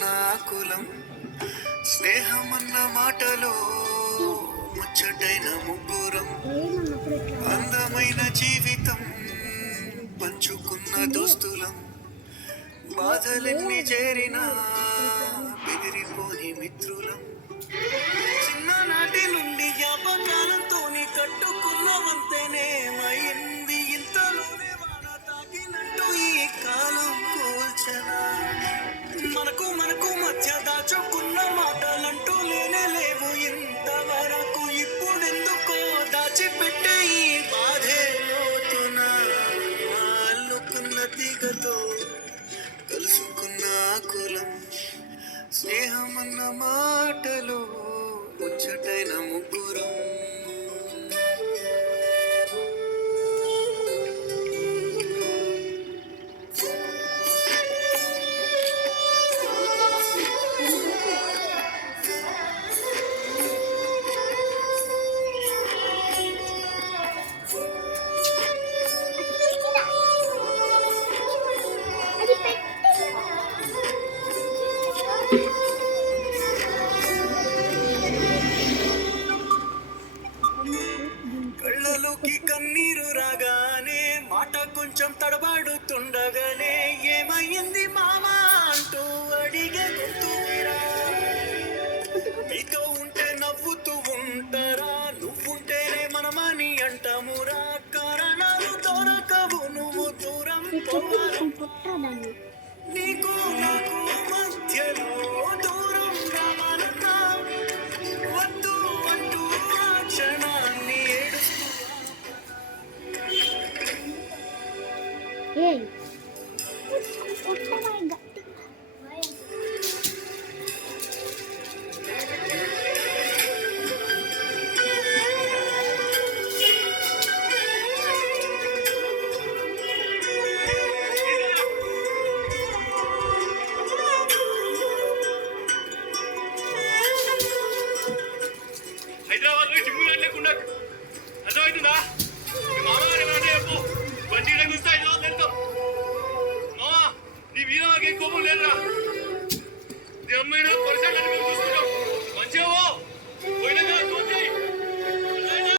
కలుసుకున్న కులం స్నేహమన్న మాటలో ముచ్చటైన ముగ్గురం అందమైన జీవితం పంచుకున్న దోస్తులం బాధలెన్ని చేరినా బెదిరిపోని మిత్రులం చిన్ననాటి నుండి జ్ఞాపకాలతో కట్టుకున్న వంతెనేమైంది ఇంతలోనే వాన తాకినట్టు ఈ కాలం కూల్చనా మనకు మధ్య దాచుకున్న మాటలంటూ లేనే లేవు ఇంతవరకు ఇప్పుడెందుకో దాచిపెట్టే ఈ బాధే లోతున అల్లుకున్న తీగతో కలుసుకున్న కులం స్నేహమన్న మాటలో ముచ్చటైన ముగ్గురం కళ్ళలోకి కన్నీరు రాగానే మాట కొంచెం తడబాడుతుండగానే ఏమైంది మామా అంటూ అడిగే గుర్తురా నీతో ఉంటే నవ్వుతూ ఉంటారా నువ్వుంటేనే మనమని అంటామురా కారణాలు దొరకవు నువ్వు దూరం నీకు నాకు మధ్యలో దూరం రావాలన్నా వద్దు అంటూ ఆ క్షణాన్ని ఏడుస్తూ